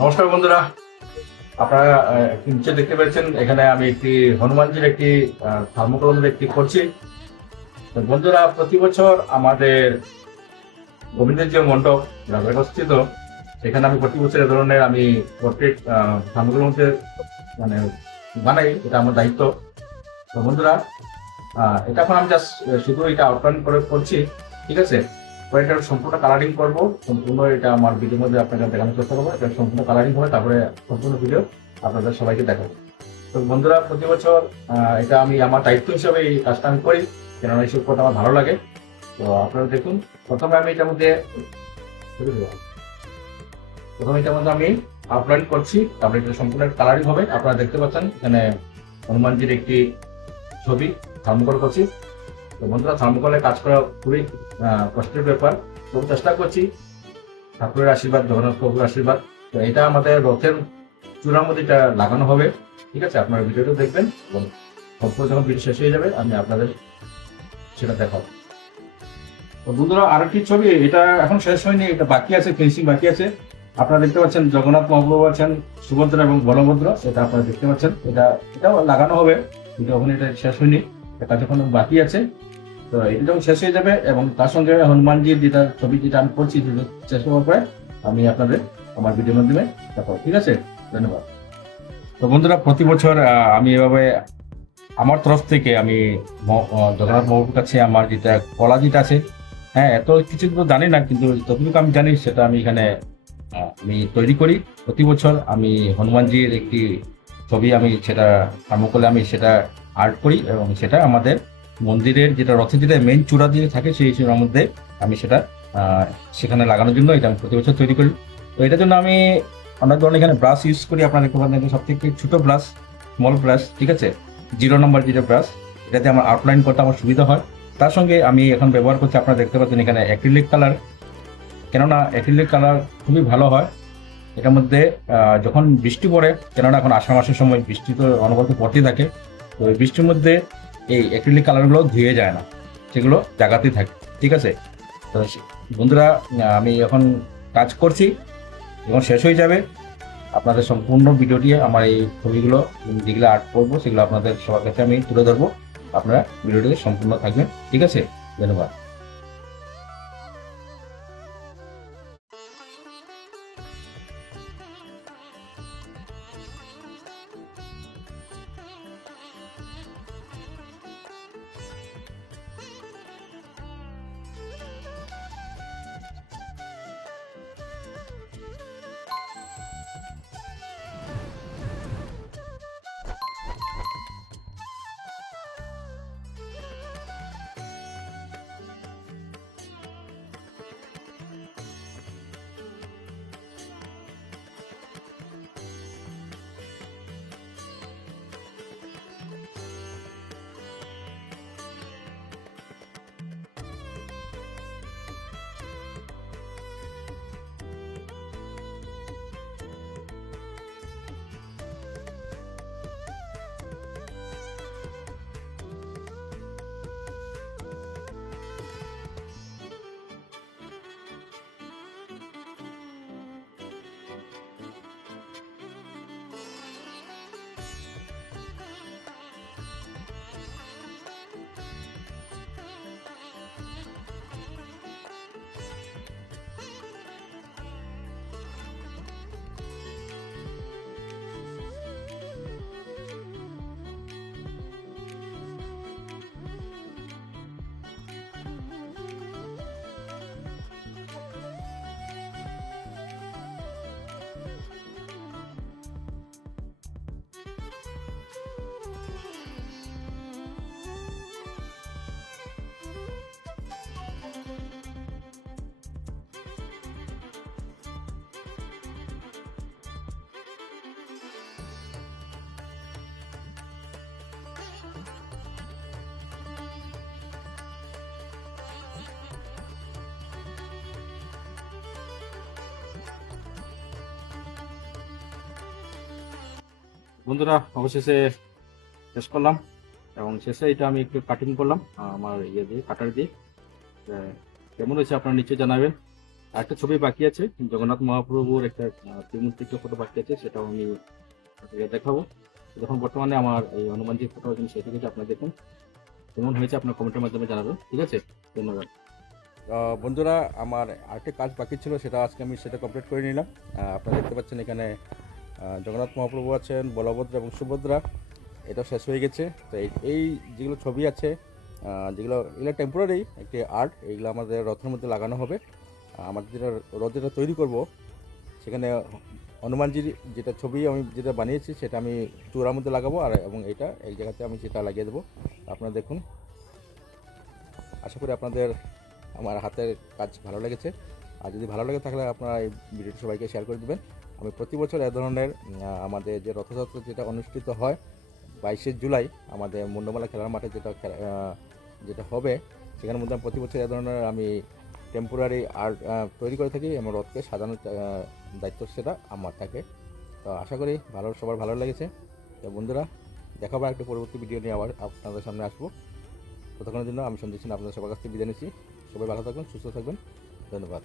নমস্কার বন্ধুরা, আপনারা নিচে দেখতে পাচ্ছেন এখানে আমি একটি হনুমানজির একটি থার্মোকল একটি করছি। তো বন্ধুরা, প্রতি বছর আমাদের গোবিন্দের যে মণ্ডপ রাজাগস্থিত, সেখানে আমি প্রতি বছর এ ধরনের আমি পোর্ট্রেট থার্মোকল মানে বানাই। এটা আমার দায়িত্ব। তো বন্ধুরা, এটা এখন আমি জাস্ট শুধু এটা আউটলাইন করে করছি, ঠিক আছে। তো এটা সম্পূর্ণ কালারিং করবো, সম্পূর্ণ এটা আমার ভিডিওর মধ্যে আপনাকে দেখানোর চেষ্টা করবো। এটা সম্পূর্ণ কালারিং হবে, তারপরে সম্পূর্ণ ভিডিও আপনাদের সবাইকে দেখাবো। তো বন্ধুরা, প্রতি বছর এটা আমি আমার দায়িত্ব হিসাবে এই কাজটা আমি করি, কেননা এইসব করতে আমার ভালো লাগে। তো আপনারা দেখুন, প্রথমে আমি এটার মধ্যে আমি আউটলাইন করছি, তারপরে এটা সম্পূর্ণ কালারিং হবে। আপনারা দেখতে পাচ্ছেন এখানে হনুমানজির একটি ছবি থার্মোকল করছি। তো বন্ধুরা, থার্মোকলে কাজ করা খুবই কষ্টের ব্যাপার, তবু চেষ্টা করছি। ঠাকুরের আশীর্বাদ, জগন্নাথ প্রভুর আশীর্বাদ। তো এটা আমাদের রথের চূড়ার মধ্যে এটা লাগানো হবে, ঠিক আছে। আপনারা ভিডিওটা দেখবেন এবং সম্পূর্ণ যখন ভিডিও শেষ হয়ে যাবে আমি আপনাদের সেটা দেখাবো। তো বন্ধুরা, আরেকটি ছবি, এটা এখন শেষ হয়নি, এটা বাকি আছে, ফিনিশিং বাকি আছে। আপনারা দেখতে পাচ্ছেন জগন্নাথ মহাপ্রভু আছেন, সুভদ্রা এবং বলভদ্র, এটা আপনারা দেখতে পাচ্ছেন। এটাও লাগানো হবে, কিন্তু ওখানে এটা শেষ হয়নি, এটা যখন বাকি আছে। তো এটা যখন শেষ হয়ে যাবে এবং তার সঙ্গে হনুমানজির যেটা ছবি যেটা আমি করছি, শেষ হওয়ার পরে আমি আপনাদের আমার ভিডিওর মাধ্যমে দেখাবো, ঠিক আছে। ধন্যবাদ। তো বন্ধুরা, প্রতি বছর আমি এভাবে আমার তরফ থেকে আমি জগন্নাথ মহাপ্রভুর কাছে আমার যেটা কলা যেটা আছে, হ্যাঁ, এত কিছু তো জানি না, কিন্তু যতটুকু আমি জানি সেটা আমি এখানে আমি তৈরি করি। প্রতি বছর আমি হনুমানজির একটি ছবি আমি সেটা থার্মোকলে আমি সেটা আর্ট করি এবং সেটা আমাদের মন্দিরের যেটা রথের যেটা মেইন চূড়া দিয়ে থাকে সেই চূড়ার মধ্যে আমি সেটা সেখানে লাগানোর জন্য এটা আমি প্রতি বছর তৈরি করি। তো এটার জন্য আমি অনেক ধরনের এখানে ব্রাশ ইউজ করি। আপনারা দেখতে পাচ্ছেন সব থেকে ছোট ব্রাশ, স্মল ব্রাশ, ঠিক আছে, 0 নম্বর যেটা ব্রাশ, এটাতে আমার আউটলাইন করতে আমার সুবিধা হয়। তার সঙ্গে আমি এখন ব্যবহার করছি, আপনারা দেখতে পাচ্ছেন এখানে অ্যাক্রিলিক কালার, কেননা অ্যাক্রিলিক কালার খুবই ভালো হয় এটার মধ্যে। যখন বৃষ্টি পড়ে, কেননা এখন আষাঢ় মাসের সময় বৃষ্টি তো অনবরত পড়তেই থাকে, তো এই বৃষ্টির মধ্যে এই অ্যাক্রিলিক কালারগুলো ধুয়ে যায় না, সেগুলো জায়গাতেই থাকে, ঠিক আছে। তো বন্ধুরা, আমি এখন কাজ করছি, যখন শেষ হয়ে যাবে আপনাদের সম্পূর্ণ ভিডিওটি আমার এই ছবিগুলো যেগুলো আর্ট করবো সেগুলো আপনাদের সবার কাছে আমি তুলে ধরবো। আপনারা ভিডিওটিতে সম্পূর্ণ থাকবেন, ঠিক আছে। ধন্যবাদ। বন্ধুরা, অবশেষে শেষ করলাম এবং শেষে এটা আমি একটু কাটিং করলাম আমার ইয়ে দিয়ে, কাটার দিয়ে। কেমন হয়েছে আপনারা নিশ্চয়ই জানাবেন। আরেকটা ছবি বাকি আছে, জগন্নাথ মহাপ্রভুর একটা ত্রিমূর্তিকে ফটো বাকি আছে, সেটাও আমি আপনাদের দেখাবো। যখন বর্তমানে আমার এই হনুমানজির ফটো আছে সেটা কিন্তু আপনারা দেখুন, কেমন হয়েছে আপনার কমেন্টের মাধ্যমে জানাবেন। ঠিক আছে, ধন্যবাদ। বন্ধুরা, আমার আরেকটা কাজ বাকি ছিল, সেটা আজকে আমি সেটা কমপ্লিট করে নিলাম। আপনারা দেখতে পাচ্ছেন এখানে জগন্নাথ মহাপ্রভু আছেন, বলভদ্র এবং সুভদ্রা, এটা শেষ হয়ে গেছে। তো এই যেগুলো ছবি আছে, এগুলো টেম্পোরারি একটি আর্ট, এইগুলো আমাদের রথের মধ্যে লাগানো হবে। আমাদের যেটা রথ যেটা তৈরি করব, সেখানে হনুমানজির যেটা ছবি আমি যেটা বানিয়েছি সেটা আমি চূড়ার মধ্যে লাগাবো, আর এবং এটা এক জায়গাতে আমি সেটা লাগিয়ে দেবো। আপনারা দেখুন, আশা করি আপনাদের আমার হাতের কাজ ভালো লেগেছে। আর যদি ভালো লাগে তাহলে আপনারা এই ভিডিওটি সবাইকে শেয়ার করে দেবেন। আমি প্রতি বছর এ ধরনের আমাদের যে রথযাত্রা যেটা অনুষ্ঠিত হয় 22শে জুলাই আমাদের মুন্ডমালা খেলার মাঠে যেটা হবে, সেখানের মধ্যে প্রতি বছর এ ধরনের আমি টেম্পোরারি আর্ট তৈরি করে থাকি এবং রথকে সাজানোর দায়িত্ব সেটা আমার থাকে। তো আশা করি সবার ভালো লেগেছে। তো বন্ধুরা, দেখাবো একটা পরবর্তী ভিডিও নিয়ে আবার আপনাদের সামনে আসবো। ততক্ষণের জন্য আমি সঞ্জয় সিং আপনাদের সবার কাছ থেকে বিদায় নিচ্ছি। সবাই ভালো থাকবেন, সুস্থ থাকবেন, ধন্যবাদ।